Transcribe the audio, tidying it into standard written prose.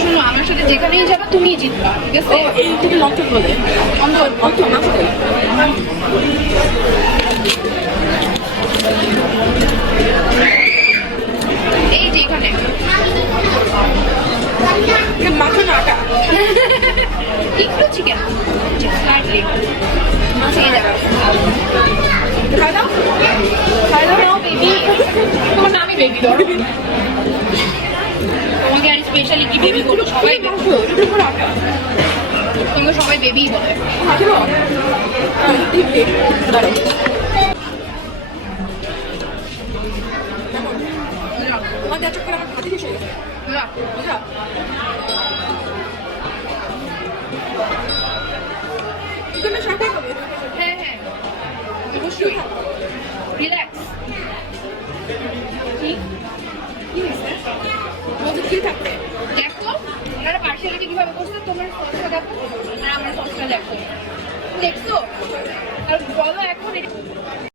শোনো, আমার সাথে যেখানেই যাবে তুমিই জিতবা, ঠিক আছে? এই থেকে লঙ্কা বলে অন্ত না করে এই যে এখানে মাখো না আটা একটু চিকেন স্লাইটলি মাখিয়ে যাবে। খাই দাও বেবি, তোমার নামই বেবি ধরো। তোমাকে আর স্পেশালি কি বেবি বলো? সবাই baby। তোমাকে সবাই বেবি বলে। তোমার যা চক্কর আমার ভাতে এসে গেছে না, তুমি সাথে হবে হ্যাঁ হ্যাঁ অবশ্যই, রিল্যাক্স। কি হয়েছে বলতে কি থাকবে দেখো ওনারা পার্সিয়ালিটি কিভাবে করছে, তোমার সসটা দেখো আর আমার সসটা দেখো, দেখছো? আর বলো এখন